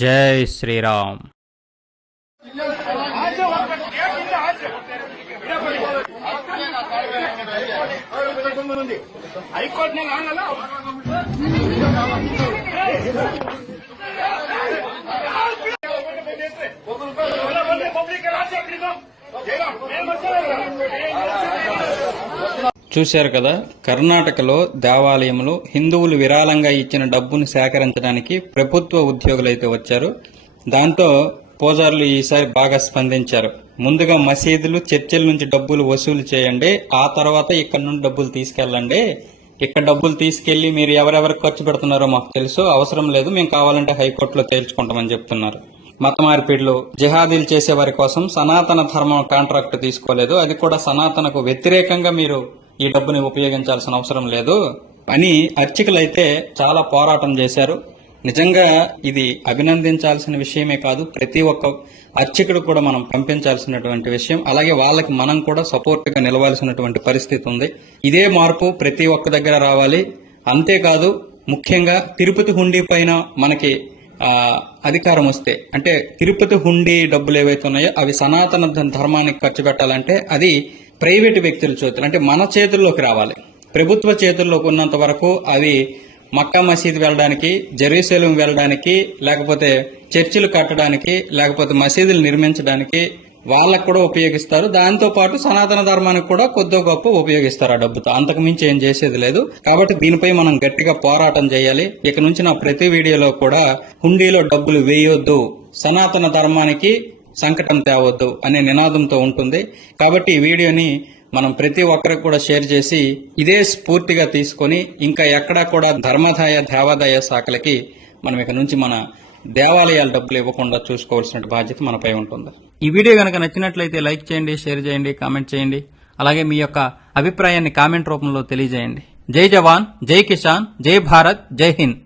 జై శ్రీరామ్. చూశారు కదా, కర్ణాటకలో దేవాలయంలో హిందువులు విరాళంగా ఇచ్చిన డబ్బును సేకరించడానికి ప్రభుత్వ ఉద్యోగులైతే వచ్చారు. దాంతో పూజారులు ఈసారి బాగా స్పందించారు. ముందుగా మసీదులు, చర్చిల నుంచి డబ్బులు వసూలు చేయండి, ఆ తర్వాత ఇక్కడ నుండి డబ్బులు తీసుకెళ్ళండి. ఇక్కడ డబ్బులు తీసుకెళ్లి మీరు ఎవరెవరికి ఖర్చు పెడుతున్నారో మాకు తెలుసు, అవసరం లేదు, మేము కావాలంటే హైకోర్టులో తేల్చుకుంటామని చెప్తున్నారు. మత మార్పిడులు, జిహాదీలు చేసే వారి కోసం సనాతన ధర్మం కాంట్రాక్ట్ తీసుకోలేదు, అది కూడా సనాతనకు వ్యతిరేకంగా మీరు ఈ డబ్బుని ఉపయోగించాల్సిన అవసరం లేదు అని అర్చకులైతే చాలా పోరాటం చేశారు. నిజంగా ఇది అభినందించాల్సిన విషయమే కాదు, ప్రతి ఒక్క అర్చకుడు కూడా మనం పంపించాల్సినటువంటి విషయం. అలాగే వాళ్ళకి మనం కూడా సపోర్ట్ గా నిలవాల్సినటువంటి పరిస్థితి ఉంది. ఇదే మార్పు ప్రతి ఒక్క దగ్గర రావాలి. అంతేకాదు, ముఖ్యంగా తిరుపతి హుండీ పైన మనకి అధికారం వస్తే, అంటే తిరుపతి హుండీ డబ్బులు ఏవైతే ఉన్నాయో అవి సనాతన ధర్మానికి ఖర్చు పెట్టాలంటే అది ప్రైవేటు వ్యక్తుల చేతులు, అంటే మన చేతుల్లోకి రావాలి. ప్రభుత్వ చేతుల్లోకి ఉన్నంత వరకు అవి మక్కా మసీద్ వెళ్ళడానికి, జెరూసలేం వెళ్ళడానికి, లేకపోతే చర్చిలు కట్టడానికి, లేకపోతే మసీదులు నిర్మించడానికి వాళ్ళకు కూడా ఉపయోగిస్తారు. దాంతో పాటు సనాతన ధర్మానికి కూడా కొద్దో గొప్ప ఉపయోగిస్తారు ఆ డబ్బుతో. అంతకు మించి ఏం చేసేది లేదు. కాబట్టి దీనిపై మనం గట్టిగా పోరాటం చేయాలి. ఇక నుంచి నా ప్రతి వీడియోలో కూడా హుండీలో డబ్బులు వేయొద్దు, సనాతన ధర్మానికి సంకటం తేవద్దు అనే నినాదంతో ఉంటుంది. కాబట్టి ఈ వీడియోని మనం ప్రతి ఒక్కరికి కూడా షేర్ చేసి ఇదే స్ఫూర్తిగా తీసుకొని ఇంకా ఎక్కడా కూడా ధర్మాదాయ దేవాదాయ శాఖలకి మనం ఇక నుంచి మన దేవాలయాల డబ్బులు ఇవ్వకుండా చూసుకోవాల్సిన బాధ్యత మనపై ఉంటుంది. ఈ వీడియో కనుక నచ్చినట్లయితే లైక్ చేయండి, షేర్ చేయండి, కామెంట్ చేయండి. అలాగే మీ యొక్క అభిప్రాయాన్ని కామెంట్ రూపంలో తెలియజేయండి. జై జవాన్, జై కిసాన్, జై భారత్, జై హింద్.